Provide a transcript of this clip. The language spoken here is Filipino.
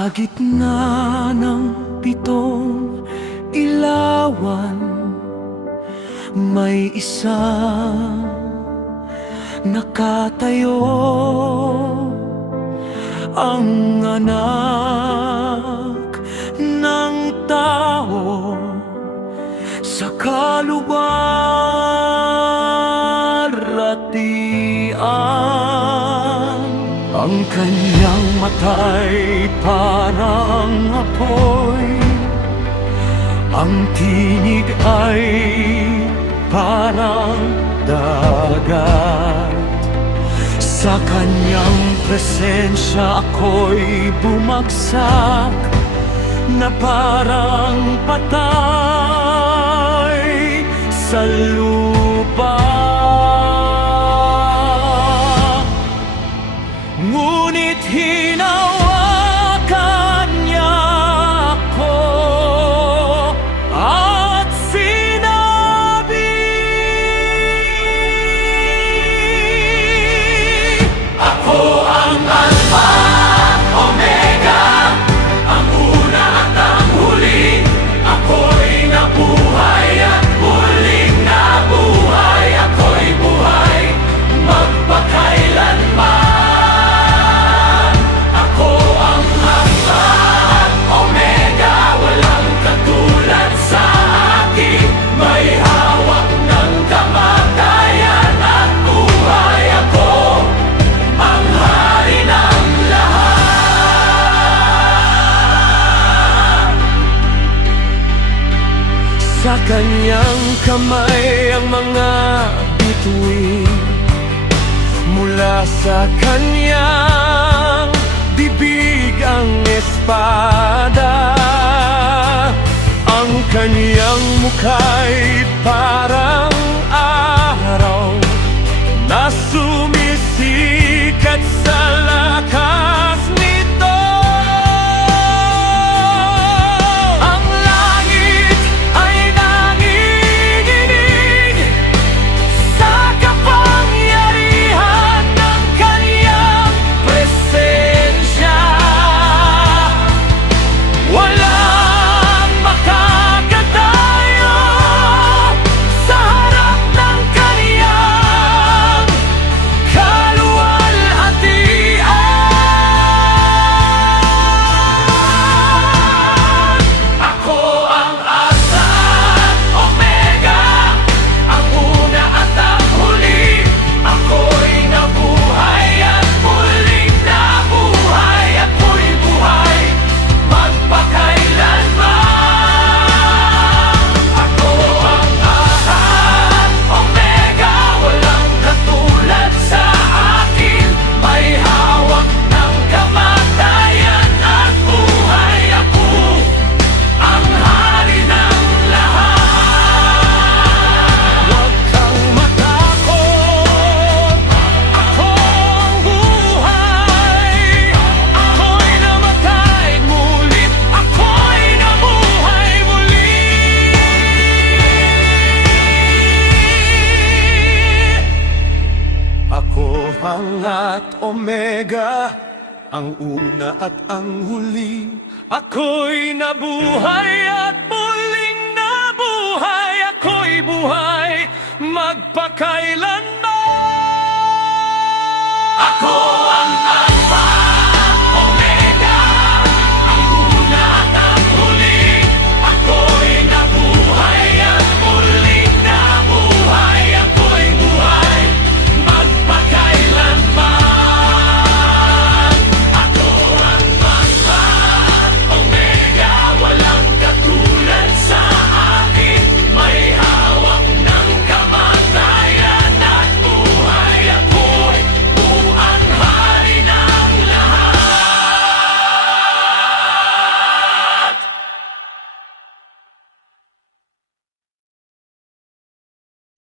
Sa gitna ng pitong ilawan, may isang nakatayo, ang anak ng tao sa kaluwaratian. Ang kanyang mata'y parang apoy, ang tinig ay parang dagat. Sa kanyang presensya ako'y bumagsak na parang patay sa lupa. Ngunit hinawakan niya ako at sinabi, ako ang Alpha, Omega, ang una at ang huli. Ako'y nabuhay at muling nabuhay. Ako'y buhay magpakailanman. Sa kanyang kamay ang mga bituin, mula sa kanyang bibig ang espada. Ang kanyang mukha'y parang araw na sumisikat sa lakas nito. Ang langit ay nanginginig sa kapangyarihan ng kanyang presensya. Walang makakatayo sa harap ng kanyang kaluwalhatian. Ako ang Alpha at Omega, ang una at ang huli. Ako'y nabuhay at muling nabuhay. Ako'y buhay magpakailanman. Ako ang Alpha at Omega, walang katulad sa akin. May hawak ng kamatayan at buhay. Ako ang hari ng lahat. Huwag kang matakot, ako ang buhay. Ako'y namatay, ngunit ako'y nabuhay muli. Ako ang at Omega, ang una at ang huli. Ako'y nabuhay at muling nabuhay. Ako'y buhay magpakailanman. Ako ang Alpha